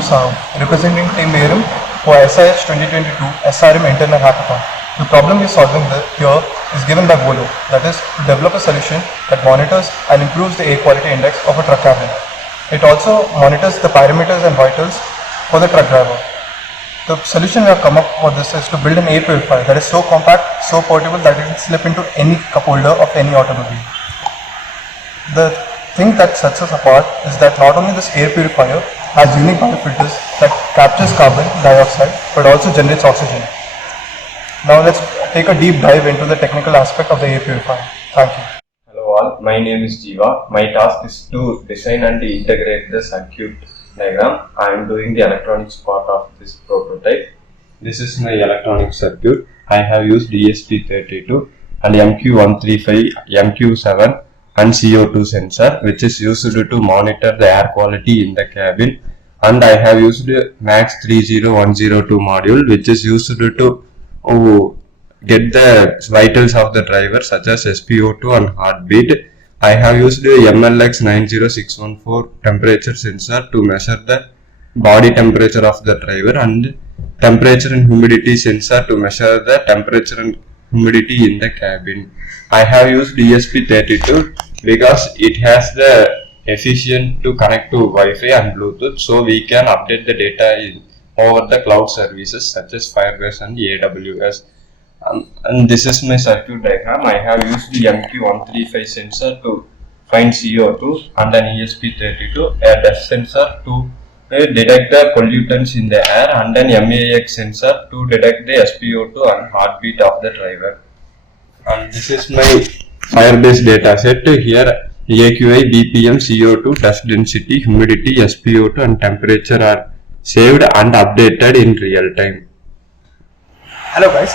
of sound, representing Team Aerem for SIH 2022 SRM Internal Hackathon. The problem we are solving here is given by Volo, that is, to develop a solution that monitors and improves the air quality index of a truck cabin. It also monitors the parameters and vitals for the truck driver. The solution we have come up for this is to build an air purifier that is so compact, so portable that it can slip into any cup holder of any automobile. The thing that sets us apart is that not only this air purifier has unique biofilters that captures carbon dioxide but also generates oxygen. Now let's take a deep dive into the technical aspect of the air purifier. Thank you. Hello all, my name is Jiva. My task is to design and integrate the circuit diagram. I am doing the electronics part of this prototype. This is my electronic circuit. I have used ESP32 and MQ135, MQ7 and CO2 sensor, which is used to monitor the air quality in the cabin, and I have used MAX 30102 module, which is used to get the vitals of the driver such as SpO2 and heartbeat. I have used MLX 90614 temperature sensor to measure the body temperature of the driver, and temperature and humidity sensor to measure the temperature and humidity in the cabin. I have used ESP32 because it has the efficient to connect to Wi-Fi and Bluetooth, so we can update the data over the cloud services such as Firebase and AWS. And this is my circuit diagram. I have used the MQ135 sensor to find CO2 and an ESP32, a dust sensor to detect the pollutants in the air, and an MAX sensor to detect the SpO2 and heartbeat of the driver. And this is my Firebase data set. Here AQI, BPM, CO2, dust density, humidity, SpO2 and temperature are saved and updated in real time. Hello guys,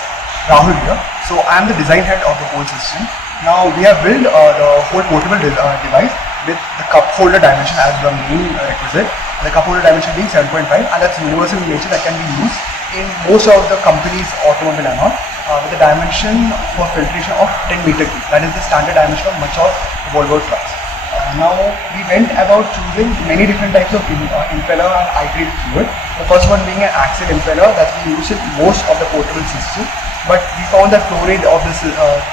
Rahul here. So I am the design head of the whole system. Now we have built the whole portable device with the cup holder dimension as the main requisite. The cup holder dimension being 7.5, and that's universal in nature, that can be used in most of the companies' automobile and all, with a dimension for filtration of 10 meter cube. That is the standard dimension of much of Volvo trucks. Now we went about choosing many different types of impeller and iterate fluid. The first one being an axial impeller that's been used in most of the portable system, but we found that flow rate of this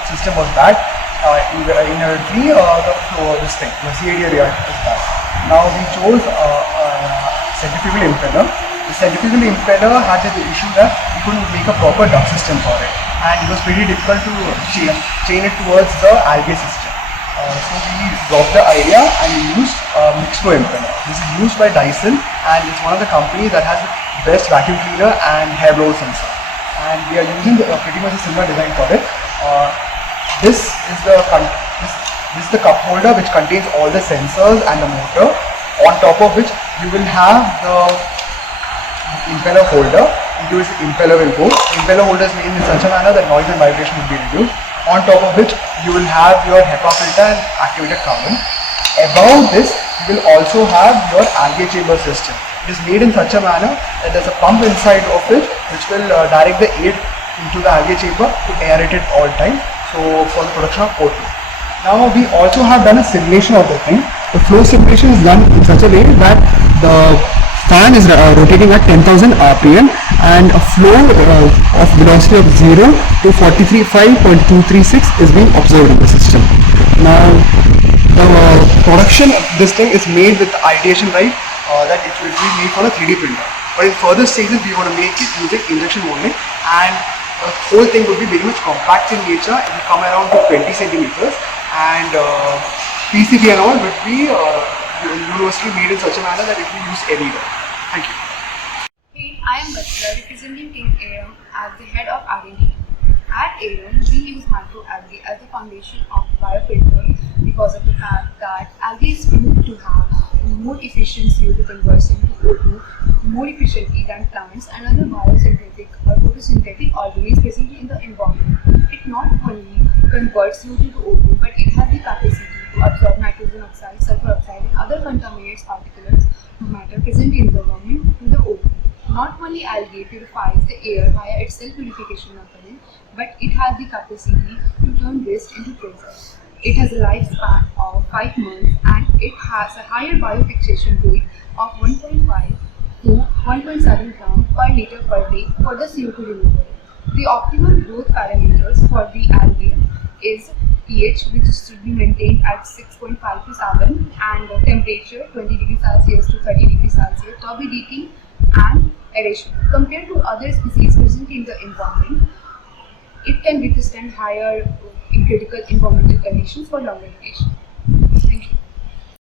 system was bad. Inherently, the CAD area is bad. Now we chose centrifugal impeller. The centrifugal impeller had the issue that we couldn't make a proper duct system for it, and it was pretty difficult to chain it towards the algae system. So we dropped the idea and we used mixed flow impeller. This is used by Dyson, and it's one of the companies that has the best vacuum cleaner and hair blower sensor. And we are using pretty much a similar design for it. This is the cup holder which contains all the sensors and the motor, on top of which you will have the impeller holder, into which the impeller will go. Impeller holder is made in such a manner that noise and vibration will be reduced, on top of which you will have your HEPA filter and activated carbon. Above this, you will also have your algae chamber system. It is made in such a manner that there is a pump inside of it which will direct the air into the algae chamber to aerate it all time, so for the production of O2. Now we also have done a simulation of the thing. The flow simulation is done in such a way that the fan is rotating at 10,000 RPM and a flow of velocity of 0 to 43.236 is being observed in the system. Now the production of this thing is made with ideation, right, that it will be made for a 3D printer. But in further stages we want to make it using injection molding, and the whole thing will be very much compact in nature. It will come around to 20 centimeters, and PCB and all will be universally made in such a manner that it will be used everywhere. Thank you. Hey, I am Batra, representing Team Aerem as the head of R&D. At Aerem, we use microalgae as the foundation of biofilter because of the fact that algae is proved to have more efficient CO2 conversion to O2 more efficiently than plants and other biosynthetic or photosynthetic organisms present in the environment. It not only converts CO2 to O2, but it has the capacity to absorb nitrogen oxide, sulphur oxide, and other contaminants particulates matter present in the environment to the O2. Not only algae purifies the air via its self-purification mechanism, but it has the capacity to turn waste into treasure. It has a lifespan of 5 months, and it has a higher biofixation rate of 1.5 to 1.7 gram per liter per day for the CO2 removal. The optimal growth parameters for the algae is pH, which should be maintained at 6.5 to 7, and temperature 20 degrees Celsius to 30 degrees Celsius, turbidity and aeration. Compared to other species present in the environment, it can withstand higher in critical environmental conditions for longer duration.